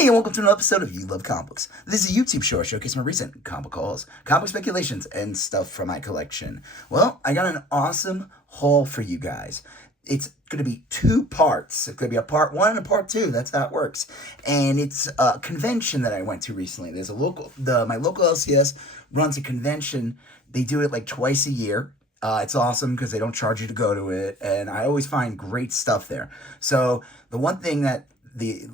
Hey, and welcome to another episode of You Love Comics. This is a YouTube show I showcase my recent comic hauls, comic speculations, and stuff from my collection. Well, I got an awesome haul for you guys. It's going to be two parts. It's going to be a part one and a part two. That's how it works. And it's a convention that I went to recently. There's my local LCS runs a convention. They do it like twice a year. It's awesome because they don't charge you to go to it, and I always find great stuff there. So the one thing that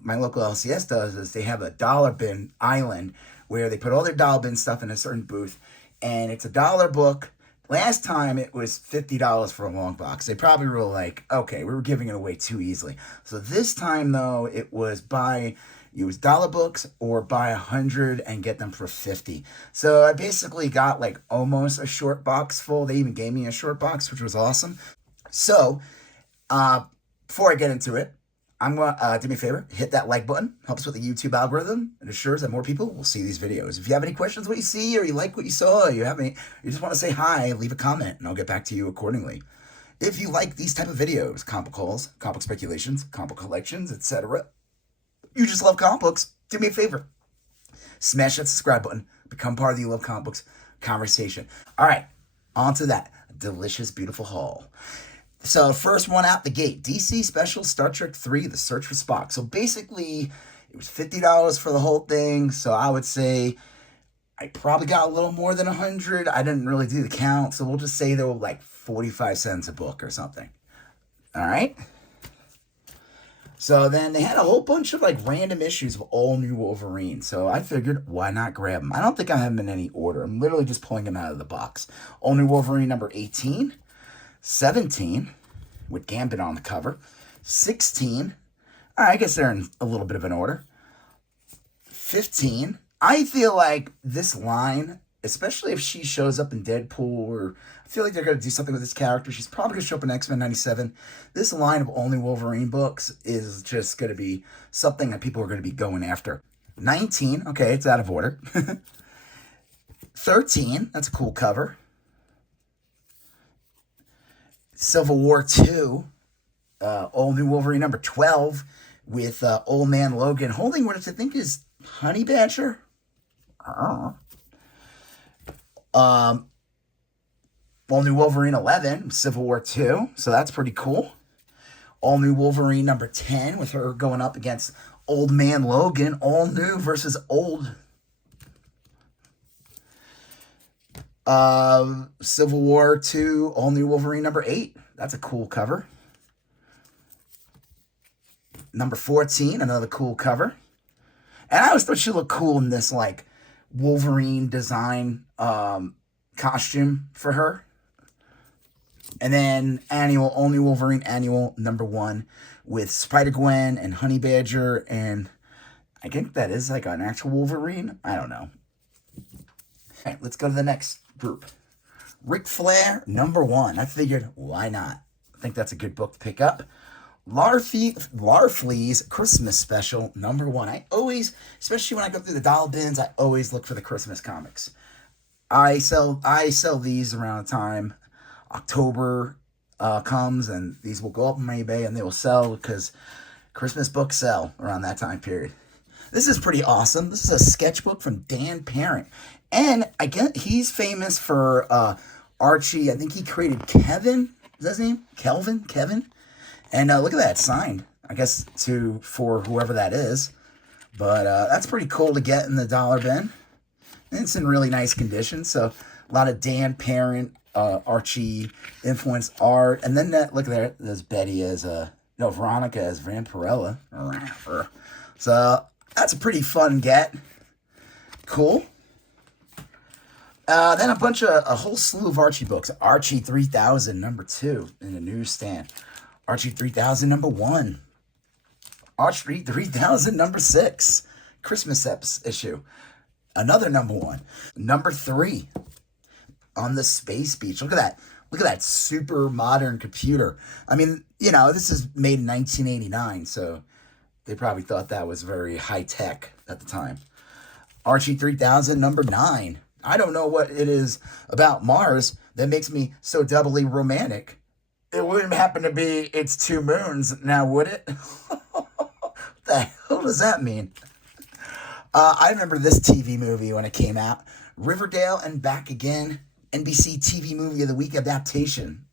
my local LCS does is they have a dollar bin island where they put all their dollar bin stuff in a certain booth, and it's $1 book. Last time it was $50 for a long box. They probably were like, okay, we were giving it away too easily. So this time though, it was use dollar books or buy 100 and get them for 50. So I basically got like almost a short box full. They even gave me a short box, which was awesome. So before I get into it, I'm gonna do me a favor, hit that like button. Helps with the YouTube algorithm and ensures that more people will see these videos. If you have any questions what you see, or you like what you saw, or you just want to say hi, leave a comment and I'll get back to you accordingly. If you like these type of videos, comic hauls, comic speculations, comic collections, etc., you just love comic books, do me a favor. Smash that subscribe button. Become part of the You Love Comic Books conversation. All right, on to that delicious, beautiful haul. So first one out the gate, DC Special Star Trek 3, The Search for Spock. So basically, it was $50 for the whole thing. So I would say I probably got a little more than 100. I didn't really do the count. So we'll just say they were like 45 cents a book or something. All right. So then they had a whole bunch of like random issues of all new Wolverine. So I figured, why not grab them? I don't think I have them in any order. I'm literally just pulling them out of the box. All new Wolverine number 18. 17, with Gambit on the cover. 16, I guess they're in a little bit of an order. 15, I feel like this line, especially if she shows up in Deadpool, or I feel like they're going to do something with this character. She's probably going to show up in X-Men 97. This line of only Wolverine books is just going to be something that people are going to be going after. 19, okay, it's out of order. 13, that's a cool cover. Civil War 2, all new Wolverine number 12, with Old Man Logan holding what I think is Honey Badger. All new Wolverine 11, Civil War 2, so that's pretty cool. All new Wolverine number 10, with her going up against Old Man Logan, all new versus old. Civil War 2, all new Wolverine number 8. That's a cool cover. Number 14, another cool cover. And I always thought she looked cool in this like Wolverine design costume for her. And then all new Wolverine annual number 1 with Spider-Gwen and Honey Badger, and I think that is like an actual Wolverine. I don't know. All right, let's go to the next group. Ric Flair, number 1. I figured, why not? I think that's a good book to pick up. Larfleeze Christmas Special, number 1. I always, especially when I go through the dollar bins, I always look for the Christmas comics. I sell these around the time October comes, and these will go up on my eBay and they will sell because Christmas books sell around that time period. This is pretty awesome. This is a sketchbook from Dan Parent. And I get he's famous for Archie. I think he created Kevin. Is that his name? Kevin? And look at that, signed. I guess for whoever that is. But that's pretty cool to get in the dollar bin. And it's in really nice condition. So a lot of Dan Parent, Archie influenced art. And then look at there, there's Betty as Veronica as Vampirella. So that's a pretty fun get. Cool. Then a whole slew of Archie books. Archie 3000, number 2, in the newsstand. Archie 3000, number 1. Archie 3000, number 6. Christmas issue. Another number 1. Number 3. On the Space Beach. Look at that. Look at that super modern computer. I mean, this is made in 1989, so they probably thought that was very high tech at the time. Archie 3000, number 9. I don't know what it is about Mars that makes me so doubly romantic. It wouldn't happen to be It's Two Moons, now would it? What the hell does that mean? I remember this TV movie when it came out. Riverdale and Back Again, NBC TV Movie of the Week adaptation.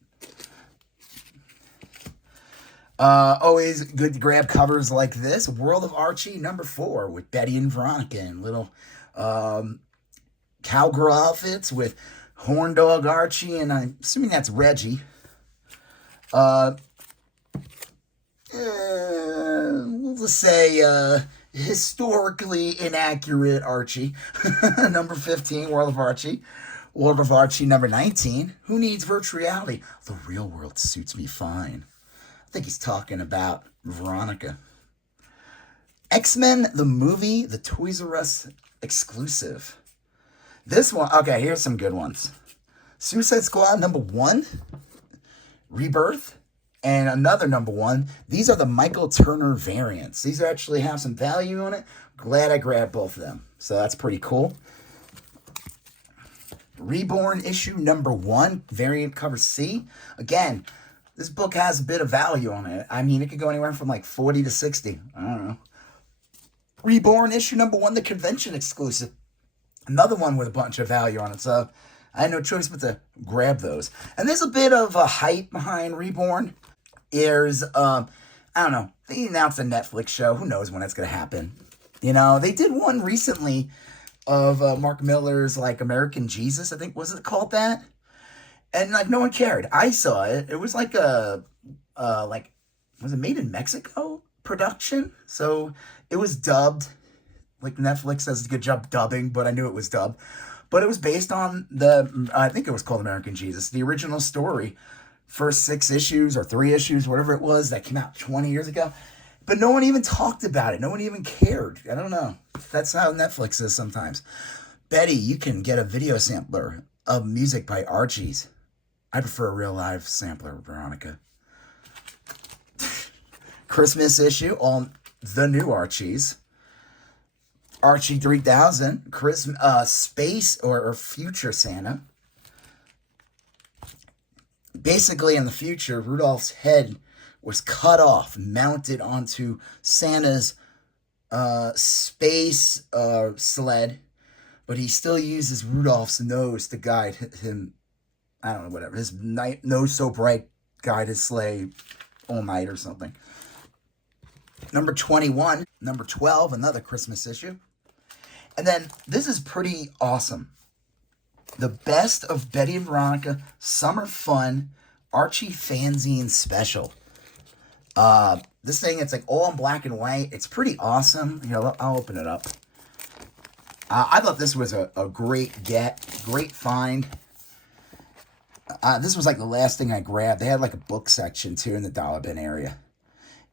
Always good to grab covers like this. World of Archie #4 with Betty and Veronica and little cowgirl outfits with Horn Dog Archie, and I'm assuming that's Reggie. We'll just say historically inaccurate Archie. #15, World of Archie. World of Archie #19. Who needs virtual reality? The real world suits me fine. I think he's talking about Veronica. X-Men, the movie, the Toys R Us exclusive. This one, okay, here's some good ones. Suicide Squad #1, Rebirth, and another #1. These are the Michael Turner variants. These actually have some value on it. Glad I grabbed both of them. So that's pretty cool. Reborn issue #1, variant cover C. Again, this book has a bit of value on it. I mean, it could go anywhere from like 40 to 60. I don't know. Reborn issue #1, the convention exclusive. Another one with a bunch of value on it. So I had no choice but to grab those. And there's a bit of a hype behind Reborn. There's, I don't know, they announced a Netflix show. Who knows when it's going to happen? You know, they did one recently of Mark Miller's, like, American Jesus, I think, was it called that? And, like, no one cared. I saw it. It was like a, was it made in Mexico production? So it was dubbed. Like, Netflix does a good job dubbing, but I knew it was dubbed. But it was based on I think it was called American Jesus, the original story. First 6 issues or 3 issues, whatever it was, that came out 20 years ago. But no one even talked about it. No one even cared. I don't know. That's how Netflix is sometimes. Betty, you can get a video sampler of music by Archie's. I prefer a real live sampler, Veronica. Christmas issue on the new Archie's. Archie 3000, Christmas, Space or Future Santa. Basically, in the future, Rudolph's head was cut off, mounted onto Santa's space sled, but he still uses Rudolph's nose to guide him. I don't know, whatever. His nose so bright guide his sleigh all night or something. #21, #12, another Christmas issue. And then this is pretty awesome. The Best of Betty and Veronica Summer Fun Archie Fanzine Special. This thing, it's like all in black and white. It's pretty awesome. You know, I'll open it up. I thought this was a great get, great find. This was like the last thing I grabbed. They had like a book section too in the Dollar Bin area.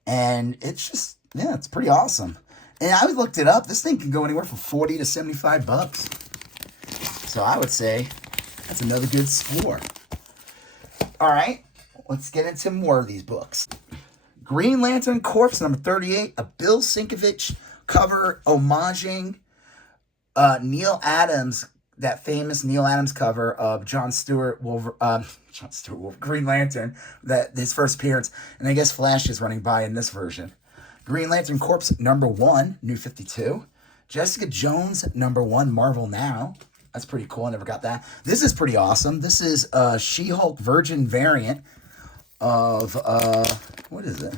And it's just, yeah, it's pretty awesome. And I looked it up. This thing can go anywhere from 40 to 75 bucks. So I would say that's another good score. All right, let's get into more of these books. Green Lantern Corps #38, a Bill Sienkiewicz cover homaging Neil Adams, that famous Neil Adams cover of John Stewart Green Lantern, that his first appearance. And I guess Flash is running by in this version. Green Lantern Corps #1, New 52. Jessica Jones #1, Marvel Now. That's pretty cool. I never got that. This is pretty awesome. This is a She-Hulk Virgin variant of, what is it?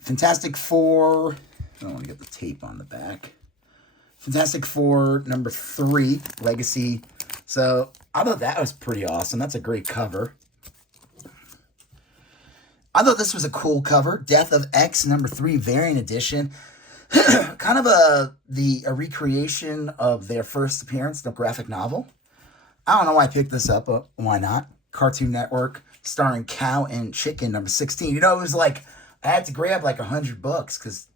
Fantastic Four. I don't want to get the tape on the back. Fantastic Four #3, Legacy. So I thought that was pretty awesome. That's a great cover. I thought this was a cool cover. Death of X #3, variant edition. Kind of a recreation of their first appearance, the graphic novel. I don't know why I picked this up, but why not? Cartoon Network, starring Cow and Chicken #16. You know, it was like, I had to grab like 100 books because,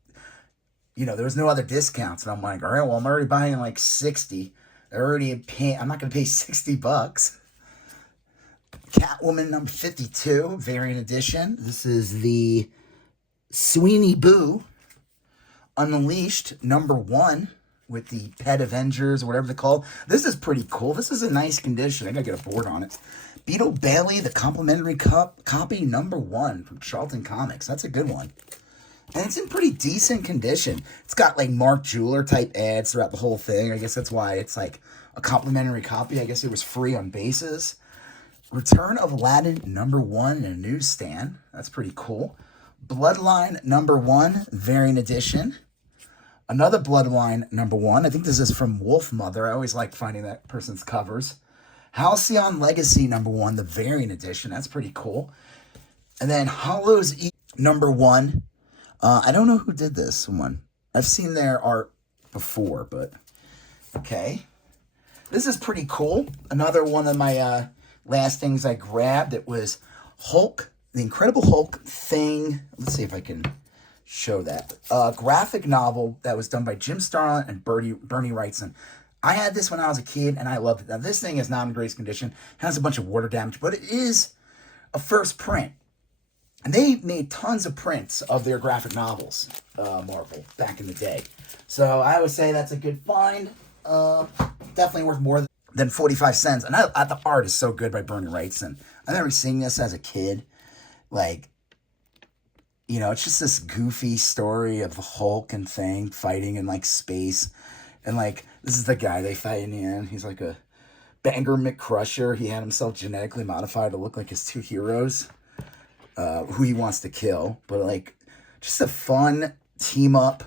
you know, there was no other discounts. And I'm like, all right, well, I'm already buying like 60. I'm not going to pay 60 bucks. Catwoman #52, variant edition. This is the Sweeney Boo Unleashed #1 with the Pet Avengers or whatever they're called. This is pretty cool. This is in nice condition. I gotta get a board on it. Beetle Bailey, the complimentary copy #1 from Charlton Comics. That's a good one. And it's in pretty decent condition. It's got like Mark Jeweler type ads throughout the whole thing. I guess that's why it's like a complimentary copy. I guess it was free on basis. Return of Aladdin #1 in a newsstand. That's pretty cool. Bloodline #1 variant edition. Another Bloodline #1. I think this is from Wolf Mother. I always like finding that person's covers. Halcyon Legacy #1, the variant edition. That's pretty cool. And then Hollows E #1. I don't know who did this one. I've seen their art before, but okay. This is pretty cool. Another one of my last things I grabbed. It was Hulk, the Incredible Hulk thing. Let's see if I can show that. Graphic novel that was done by Jim Starlin and Bernie Wrightson. I had this when I was a kid, and I loved it. Now, this thing is not in great condition. Has a bunch of water damage, but it is a first print. And they made tons of prints of their graphic novels, Marvel, back in the day. So I would say that's a good find. Definitely worth more than 45 cents. And the art is so good by Bernie Wrightson. I remember seeing this as a kid. Like, you know, it's just this goofy story of the Hulk and thing fighting in, like, space. And, like, this is the guy they fight in. He's like a Banger McCrusher. He had himself genetically modified to look like his two heroes. Who he wants to kill, but like just a fun team up,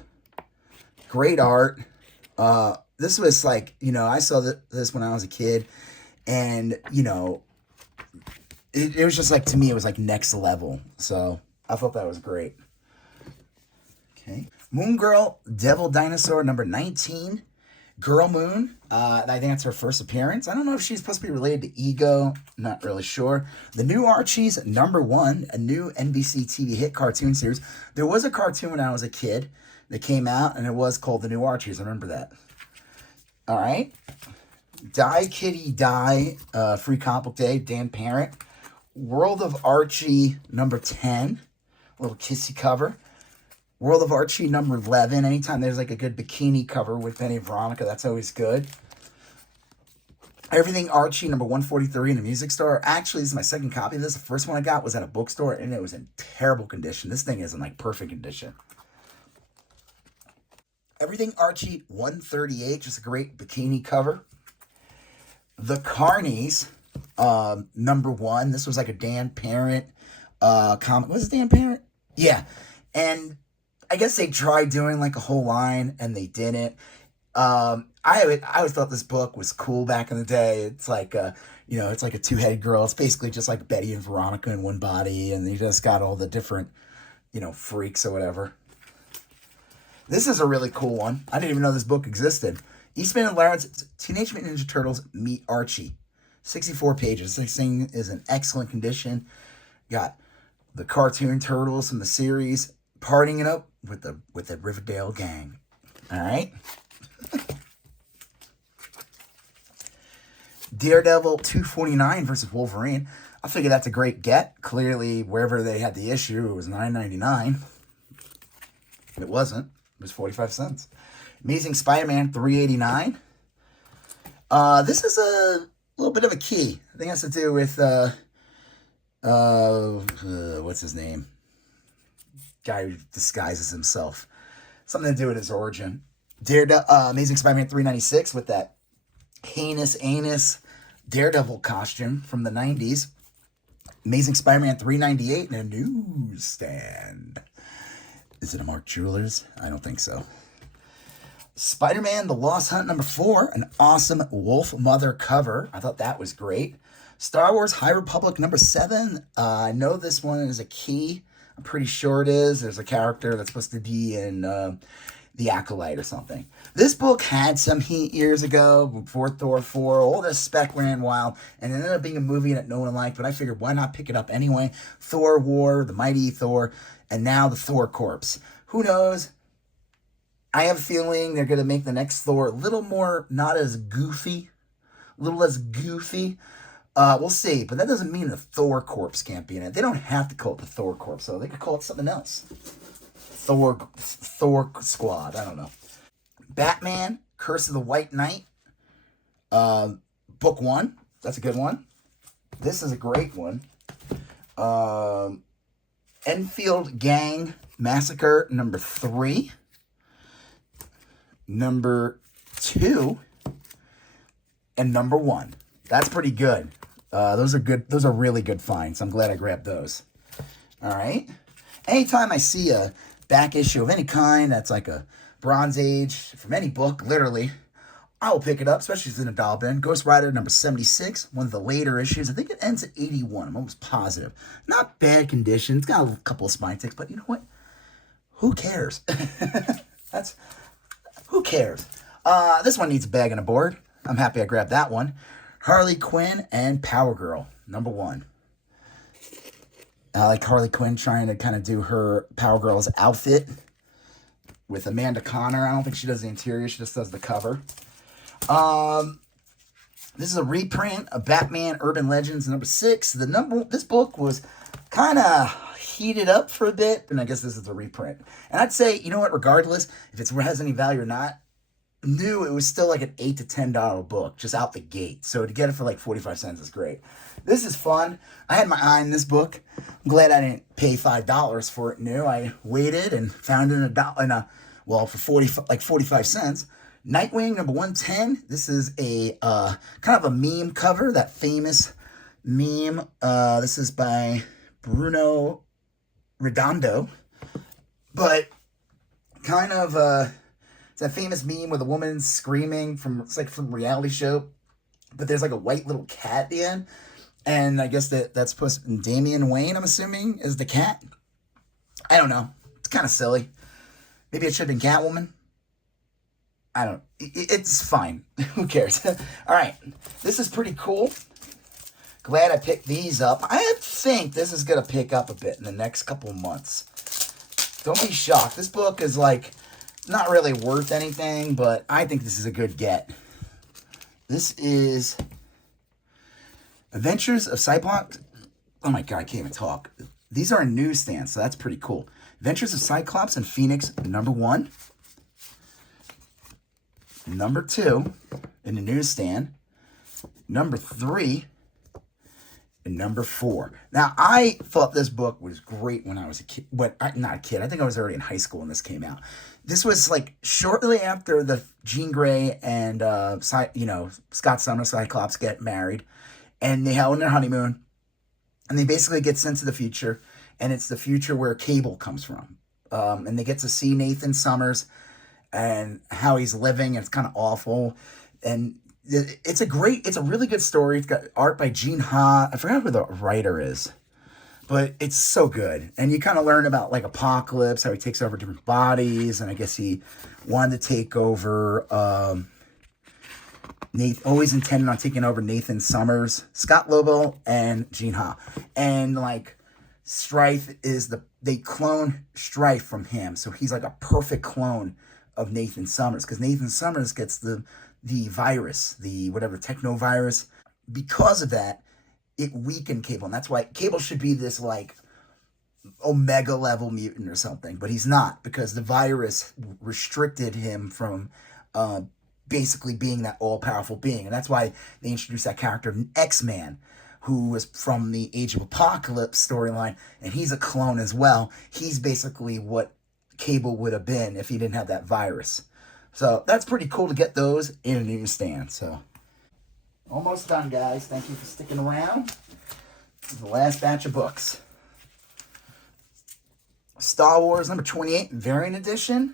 great art. This was like, you know, I saw this when I was a kid, and you know, it was just like, to me, it was like next level. So I thought that was great. Okay, Moon Girl Devil Dinosaur #19. Girl Moon, I think that's her first appearance. I don't know if she's supposed to be related to Ego. Not really sure. The New Archies #1, a new NBC TV hit cartoon series. There was a cartoon when I was a kid that came out, and it was called The New Archies. I remember that. All right. Die Kitty Die, Free Comic Book Day, Dan Parent. World of Archie #10, little kissy cover. World of Archie #11. Anytime there's like a good bikini cover with Benny and Veronica, that's always good. Everything Archie #143 in a music store. Actually, this is my second copy of this. The first one I got was at a bookstore, and it was in terrible condition. This thing is in like perfect condition. Everything Archie 138, just a great bikini cover. The Carnies #1. This was like a Dan Parent comic. Was it Dan Parent? Yeah. And I guess they tried doing like a whole line, and they didn't. I always thought this book was cool back in the day. It's like you know, it's like a two-headed girl. It's basically just like Betty and Veronica in one body, and you just got all the different, you know, freaks or whatever. This is a really cool one. I didn't even know this book existed. Eastman and Laird, Teenage Mutant Ninja Turtles Meet Archie. 64 pages. This thing is in excellent condition. Got the cartoon turtles from the series partying it up with the Riverdale gang. All right. Daredevil 249 versus Wolverine. I figure that's a great get. Clearly, wherever they had the issue, it was $9.99. It wasn't. It was 45 cents. Amazing Spider-Man 389. This is a little bit of a key. I think it has to do with what's his name? Guy who disguises himself. Something to do with his origin. Amazing Spider-Man 396 with that heinous anus Daredevil costume from the 90s. Amazing Spider-Man 398 in a newsstand. Is it a Mark Jewelers? I don't think so. Spider-Man The Lost Hunt #4, an awesome Wolf Mother cover. I thought that was great. Star Wars High Republic #7. I know this one is a key. I'm pretty sure it is. There's a character that's supposed to be in The Acolyte or something. This book had some heat years ago, before Thor 4. All this spec ran wild, and it ended up being a movie that no one liked, but I figured, why not pick it up anyway? Thor War, The Mighty Thor, and now the Thor Corpse. Who knows? I have a feeling they're going to make the next Thor a little more, not as goofy, a little less goofy. We'll see, but that doesn't mean the Thor Corpse can't be in it. They don't have to call it the Thor Corpse, so they could call it something else. Thor Squad, I don't know. Batman, Curse of the White Knight, book 1. That's a good one. This is a great one. Enfield Gang Massacre number 3, number 2, and number 1. That's pretty good. Those are good. Those are really good finds. I'm glad I grabbed those. All right. Anytime I see a back issue of any kind that's like a Bronze Age from any book, literally, I will pick it up, especially if it's in a dollar bin. Ghost Rider number 76, one of the later issues. I think it ends at 81. I'm almost positive. Not bad condition. It's got a couple of spine ticks, but you know what? Who cares? Who cares? This one needs a bag and a board. I'm happy I grabbed that one. Harley Quinn and Power Girl, number 1. I like Harley Quinn trying to kind of do her Power Girl's outfit with Amanda Connor. I don't think she does the interior. She just does the cover. This is a reprint of Batman Urban Legends number 6. This book was kind of heated up for a bit, and I guess this is a reprint. And I'd say, you know what, regardless if it has any value or not, new, it was still like an $8 to $10 book just out the gate. So to get it for like 45 cents is great. This is fun. I had my eye on this book. I'm glad I didn't pay $5 for it new. I waited and found it for 45 cents. Nightwing number 110. This is a kind of a meme cover, that famous meme. This is by Bruno Redondo. But kind of it's that famous meme with a woman screaming it's like from a reality show, but there's like a white little cat at the end. And I guess that's supposed to be Damian Wayne, I'm assuming, is the cat. I don't know. It's kind of silly. Maybe it should have been Catwoman. I don't. It's fine. Who cares? All right. This is pretty cool. Glad I picked these up. I think this is going to pick up a bit in the next couple of months. Don't be shocked. This book is like not really worth anything, but I think this is a good get. This is Adventures of Cyclops. Oh my God, I can't even talk. These are in newsstands, so that's pretty cool. Adventures of Cyclops and Phoenix, number 1. Number 2 in the newsstand. Number 3. And number 4. Now, I thought this book was great when I was a kid. Not a kid. I think I was already in high school when this came out. This was like shortly after the Jean Grey and Scott Summers Cyclops get married, and they have their honeymoon, and they basically get sent to the future, and it's the future where Cable comes from, and they get to see Nathan Summers and how he's living, and it's kind of awful, and it's a really good story. It's got art by Gene Ha. I forgot who the writer is, but it's so good. And you kind of learn about like Apocalypse, how he takes over different bodies, and I guess he wanted to take over. Always intended on taking over Nathan Summers, Scott Lobo, and Gene Ha, and like Strife they clone Strife from him, so he's like a perfect clone of Nathan Summers, because Nathan Summers gets the virus, the whatever technovirus. Because of that, it weakened Cable, and that's why Cable should be this like Omega level mutant or something, but he's not, because the virus restricted him from basically being that all-powerful being. And that's why they introduced that character X-Man, who was from the Age of Apocalypse storyline, and he's a clone as well. He's basically what Cable would have been if he didn't have that virus. So that's pretty cool to get those in a newsstand. So almost done, guys. Thank you for sticking around. This is the last batch of books. Star Wars number 28 variant edition.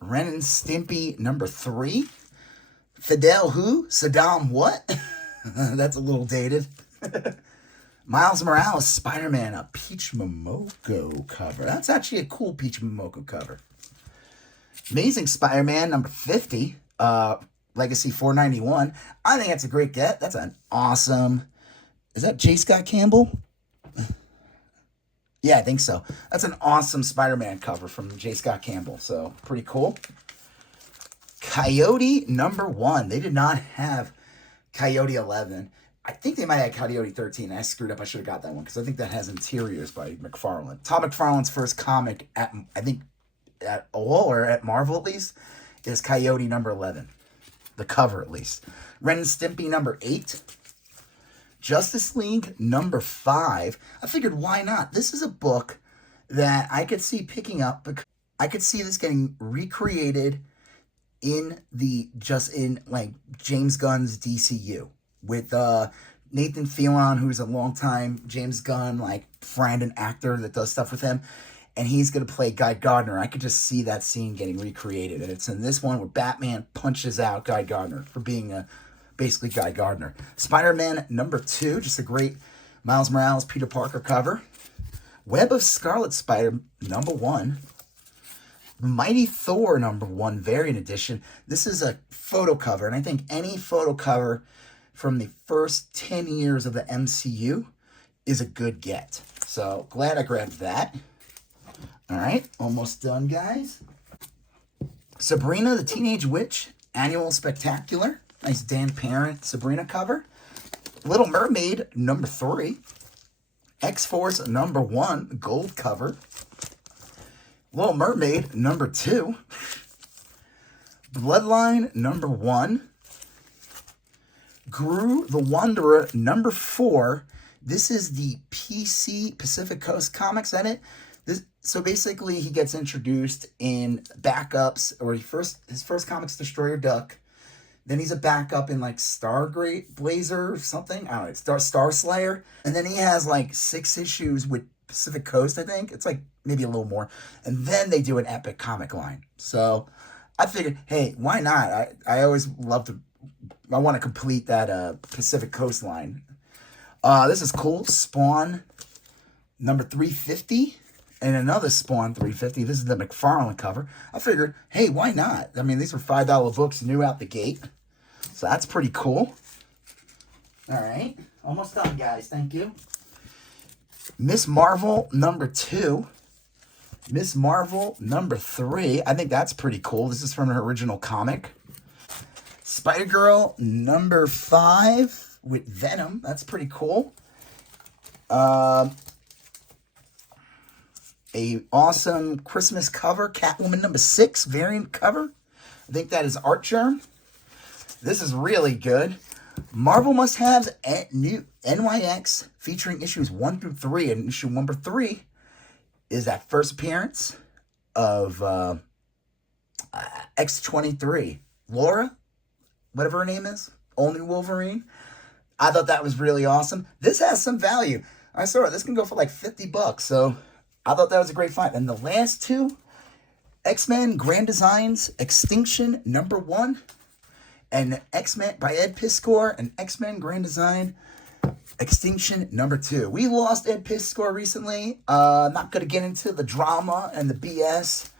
Ren and Stimpy number 3. Fidel who? Saddam what? That's a little dated. Miles Morales, Spider-Man, a Peach Momoko cover. That's actually a cool Peach Momoko cover. Amazing Spider-Man number 50. Legacy 491. I think that's a great get. That's an awesome... Is that J. Scott Campbell? Yeah, I think so. That's an awesome Spider-Man cover from J. Scott Campbell. So, pretty cool. Coyote number 1. They did not have Coyote 11. I think they might have Coyote 13. I screwed up. I should have got that one, because I think that has interiors by McFarlane. Todd McFarlane's first comic at Marvel at least, is Coyote number 11. The cover at least. Ren and Stimpy number 8. Justice League number 5. I figured, why not? This is a book that I could see picking up, because I could see this getting recreated in like James Gunn's DCU with Nathan Fillion, who's a longtime James Gunn like friend and actor that does stuff with him, and he's gonna play Guy Gardner. I could just see that scene getting recreated, and it's in this one where Batman punches out Guy Gardner for being basically Guy Gardner. Spider-Man number 2, just a great Miles Morales, Peter Parker cover. Web of Scarlet Spider number 1. Mighty Thor number 1 variant edition. This is a photo cover, and I think any photo cover from the first 10 years of the MCU is a good get. So glad I grabbed that. All right, almost done, guys. Sabrina the Teenage Witch Annual Spectacular. Nice Dan Parent Sabrina cover. Little Mermaid number 3. X-Force number 1 gold cover. Little Mermaid number 2. Bloodline number 1. Gru the Wanderer number 4. This is the PC Pacific Coast Comics edit. So basically he gets introduced in backups, or his first comic's Destroyer Duck. Then he's a backup in like Stargate Blazer or something. I don't know, Star Slayer. And then he has like 6 issues with Pacific Coast, I think. It's like maybe a little more. And then they do an epic comic line. So I figured, hey, why not? I always love to, I want to complete that Pacific Coast line. This is cool. Spawn number 350. And another Spawn 350. This is the McFarlane cover. I figured, hey, why not? I mean, these were $5 books new out the gate. So that's pretty cool. All right. Almost done, guys. Thank you. Miss Marvel number 2. Miss Marvel number 3. I think that's pretty cool. This is from her original comic. Spider-Girl number 5 with Venom. That's pretty cool. A awesome Christmas cover, Catwoman number 6 variant cover. I think that is Art Germ. This is really good. Marvel Must Haves new NYX featuring issues 1 through 3. And issue number 3 is that first appearance of X-23. Laura, whatever her name is, only Wolverine. I thought that was really awesome. This has some value. I saw it. This can go for like $50. So I thought that was a great find. And the last 2, X-Men Grand Designs Extinction number 1 and X-Men by Ed Piskor and X-Men Grand Design Extinction number 2. We lost Ed Piskor recently. Not going to get into the drama and the BS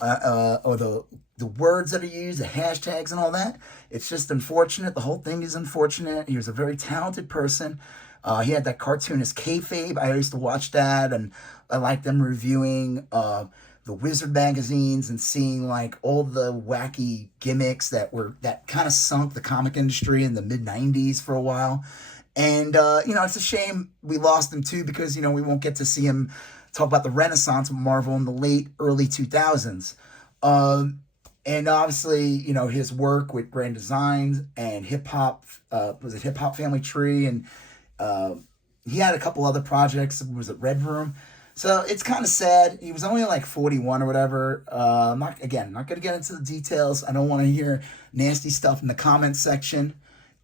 or the words that are used, the hashtags and all that. It's just unfortunate. The whole thing is unfortunate. He was a very talented person. He had that cartoonist Kayfabe. I used to watch that, and I liked them reviewing the Wizard magazines and seeing like all the wacky gimmicks that kind of sunk the comic industry in the mid-90s for a while. And, it's a shame we lost him too, because, we won't get to see him talk about the Renaissance of Marvel in the late, early 2000s. And obviously, his work with Grand Designs and Hip Hop, was it Hip Hop Family Tree? And he had a couple other projects. Was it Red Room? So it's kind of sad. He was only like 41 or whatever. Not going to get into the details. I don't want to hear nasty stuff in the comments section.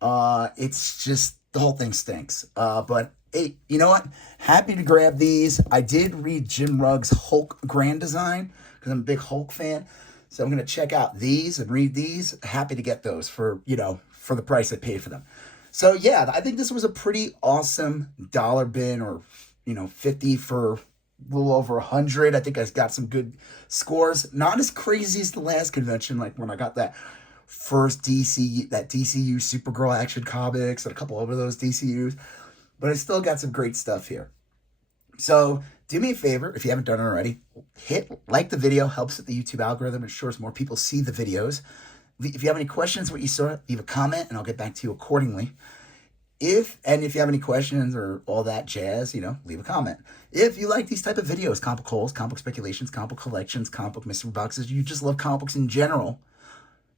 It's just, the whole thing stinks. But hey, you know what? Happy to grab these. I did read Jim Rugg's Hulk Grand Design because I'm a big Hulk fan. So I'm going to check out these and read these. Happy to get those for the price I paid for them. So yeah, I think this was a pretty awesome dollar bin, or 50 for a little over 100. I think I got some good scores. Not as crazy as the last convention, like when I got that first DCU Supergirl Action Comics and a couple of those DCUs. But I still got some great stuff here. So do me a favor, if you haven't done it already, hit like the video. Helps with the YouTube algorithm. Ensures more people see the videos. If you have any questions, what you saw, leave a comment and I'll get back to you accordingly. If you have any questions or all that jazz, leave a comment. If you like these type of videos, comic hauls, comic speculations, comic collections, comic book mystery boxes, you just love comic books in general,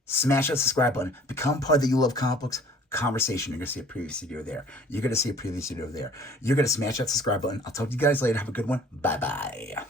smash that subscribe button. Become part of the You Love Comic Books conversation. You're going to see a previous video there. You're going to see a previous video there. You're going to smash that subscribe button. I'll talk to you guys later. Have a good one. Bye-bye.